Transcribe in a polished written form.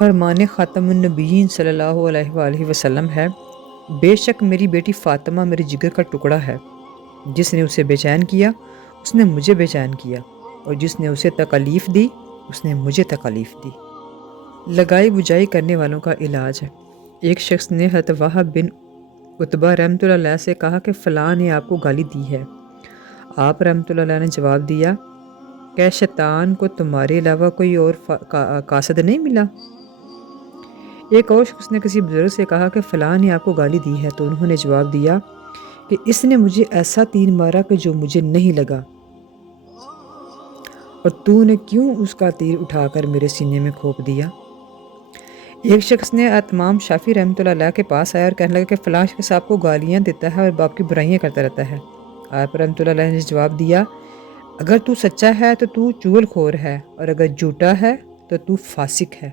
فرمان خاتم النبیین صلی اللہ علیہ وآلہ وسلم ہے، بے شک میری بیٹی فاطمہ میرے جگر کا ٹکڑا ہے، جس نے اسے بے چین کیا اس نے مجھے بے چین کیا، اور جس نے اسے تکلیف دی اس نے مجھے تکلیف دی۔ لگائی بجائی کرنے والوں کا علاج ہے۔ ایک شخص نے حضرت وہب بن عتبہ رحمۃ اللہ علیہ سے کہا کہ فلاں نے آپ کو گالی دی ہے۔ آپ رحمۃ اللہ علیہ نے جواب دیا کہ شیطان کو تمہارے علاوہ کوئی اور قاصد نہیں ملا؟ ایک اور شخص نے کسی بزرگ سے کہا کہ فلاں نے آپ کو گالی دی ہے، تو انہوں نے جواب دیا کہ اس نے مجھے ایسا تیر مارا کہ جو مجھے نہیں لگا، اور تو نے کیوں اس کا تیر اٹھا کر میرے سینے میں کھوپ دیا؟ ایک شخص نے امام شافعی رحمۃ اللہ علیہ کے پاس آیا اور کہنے لگا کہ فلاں شخص آپ کو گالیاں دیتا ہے اور باپ کی برائیاں کرتا رہتا ہے۔ آپ رحمۃ اللہ علیہ نے جواب دیا، اگر تو سچا ہے تو تو چغل خور ہے، اور اگر جھوٹا ہے تو تو فاسق ہے۔